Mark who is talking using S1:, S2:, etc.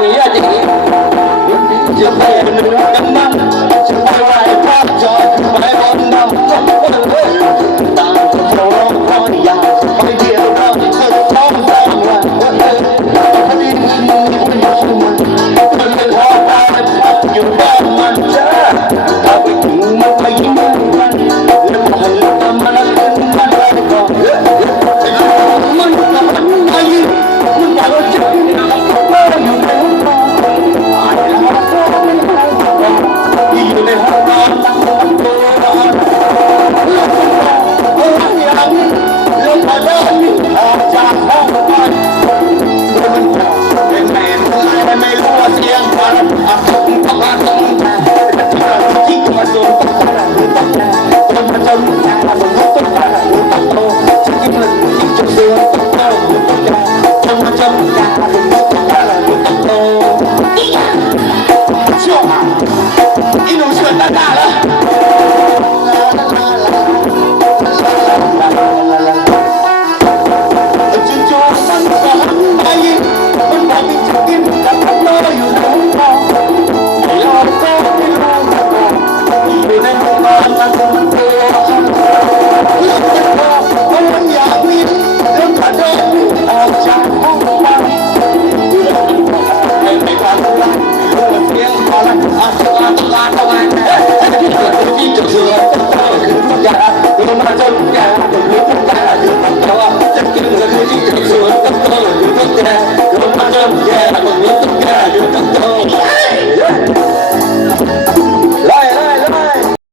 S1: هي yeah, yeah. ڏي